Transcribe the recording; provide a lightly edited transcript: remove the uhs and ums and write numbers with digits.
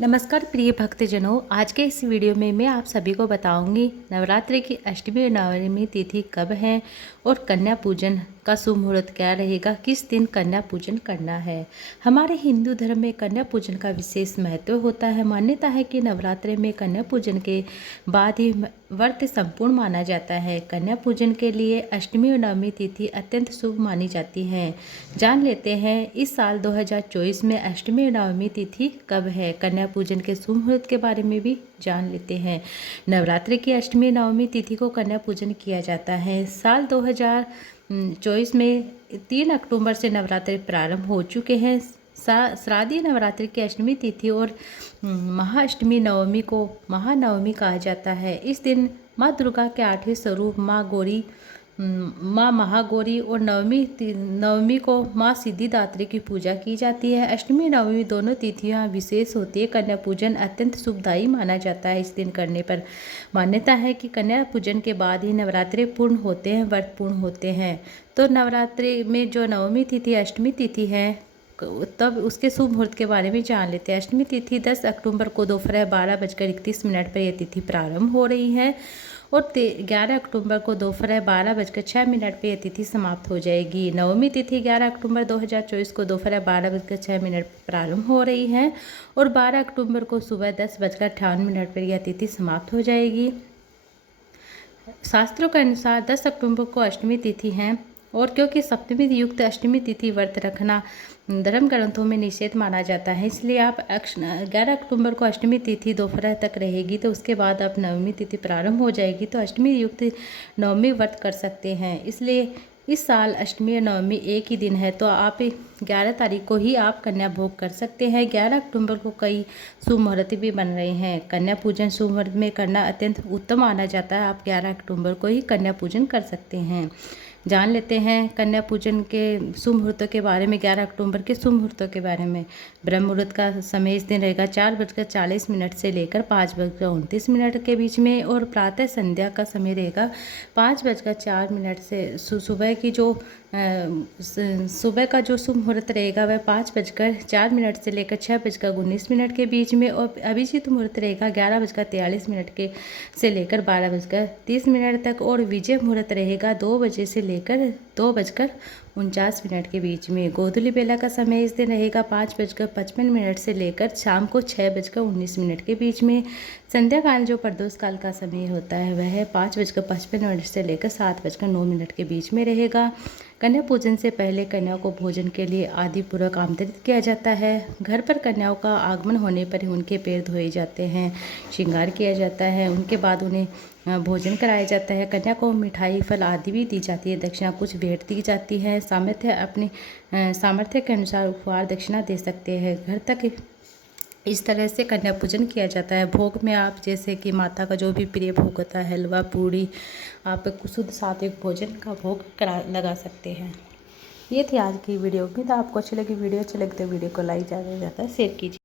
नमस्कार प्रिय भक्तजनों, आज के इस वीडियो में मैं आप सभी को बताऊंगी नवरात्रि की अष्टमी और नवमी तिथि कब है और कन्या पूजन का शुभ मुहूर्त क्या रहेगा, किस दिन कन्या पूजन करना है। हमारे हिंदू धर्म में कन्या पूजन का विशेष महत्व होता है। मान्यता है कि नवरात्रि में कन्या पूजन के बाद ही व्रत संपूर्ण माना जाता है। कन्या पूजन के लिए अष्टमी और नवमी तिथि अत्यंत शुभ मानी जाती है। जान लेते हैं इस साल 2024 में अष्टमी और नवमी तिथि कब है। कन्या पूजन के शुभ मुहूर्त के बारे में भी जान लेते हैं। नवरात्रि की अष्टमी नवमी तिथि को कन्या पूजन किया जाता है। साल 2024 में 3 अक्टूबर से नवरात्रि प्रारंभ हो चुके हैं। श्राद्ध नवरात्रि की अष्टमी तिथि और महाअष्टमी नवमी को महानवमी कहा जाता है। इस दिन माँ दुर्गा के 8वें स्वरूप माँ महागौरी और नवमी को माँ सिद्धिदात्री की पूजा की जाती है। अष्टमी नवमी दोनों तिथियां विशेष होती है। कन्या पूजन अत्यंत शुभदायी माना जाता है। इस दिन करने पर मान्यता है कि कन्या पूजन के बाद ही नवरात्रि पूर्ण होते हैं, व्रत पूर्ण होते हैं। तो नवरात्रि में जो नवमी तिथि अष्टमी तिथि है, तब उसके शुभ मुहूर्त के बारे में जान लेते हैं। अष्टमी तिथि 10 अक्टूबर को दोपहर 12:31 पर यह तिथि प्रारंभ हो रही है और 11 अक्टूबर को दोपहर 12:06 पर यह तिथि समाप्त हो जाएगी। नवमी तिथि 11 अक्टूबर 2024 को दोपहर 12:06 प्रारंभ हो रही है और 12 अक्टूबर को सुबह 10:58 पर यह तिथि समाप्त हो जाएगी। शास्त्रों के अनुसार 10 अक्टूबर को अष्टमी तिथि है और क्योंकि सप्तमी युक्त अष्टमी तिथि व्रत रखना धर्म ग्रंथों में निषेध माना जाता है, इसलिए आप 11 अक्टूबर को अष्टमी तिथि दोपहर तक रहेगी, तो उसके बाद अब नवमी तिथि प्रारंभ हो जाएगी, तो अष्टमी युक्त नवमी व्रत कर सकते हैं। इसलिए इस साल अष्टमी और नवमी एक ही दिन है, तो आप 11 तारीख को ही आप कन्या भोग कर सकते हैं। 11 अक्टूबर को कई शुभ मुहूर्त भी बन रहे हैं। कन्या पूजन शुभ मुहूर्त में करना अत्यंत उत्तम माना जाता है। आप 11 अक्टूबर को ही कन्या पूजन कर सकते हैं। जान लेते हैं कन्या पूजन के शुभ मुहूर्तों के बारे में। 11 अक्टूबर के शुभ मुहूर्तों के बारे में ब्रह्म मुहूर्त का समय इस दिन रहेगा 4:40 से लेकर 5:29 के बीच में और प्रातः संध्या का समय रहेगा 5:04 से। सुबह का जो शुभ मुहूर्त रहेगा वह 5:04 से लेकर 6:19 के बीच में और अभिजीत मुहूर्त रहेगा 11:43 के से लेकर 12:30 तक और विजय मुहूर्त रहेगा 2 बजे से लेकर 2:49 के बीच में। गोधूली बेला का समय इस दिन रहेगा 5:55 से लेकर शाम को 6:19 के बीच में। संध्या काल जो प्रदोष काल का समय होता है वह 5:55 से लेकर 7:09 के बीच में रहेगा। कन्या पूजन से पहले कन्याओं को भोजन के लिए आदिपूर्वक आमंत्रित किया जाता है। घर पर कन्याओं का आगमन होने पर ही उनके पैर धोए जाते हैं, श्रृंगार किया जाता है, उनके बाद उन्हें भोजन कराया जाता है। कन्या को मिठाई फल आदि भी दी जाती है, दक्षिणा कुछ भेंट दी जाती है। अपनी सामर्थ्य के अनुसार उपहार दक्षिणा दे सकते हैं। घर तक इस तरह से कन्या पूजन किया जाता है। भोग में आप जैसे कि माता का जो भी प्रिय भोग होता है, हलवा पूड़ी, आप शुद्ध सात्विक भोजन का भोग लगा सकते हैं। ये थी आज की वीडियो। उम्मीद आपको अच्छी लगी। वीडियो अच्छी लगी तो वीडियो को लाइक ज़्यादा से ज़्यादा शेयर कीजिए।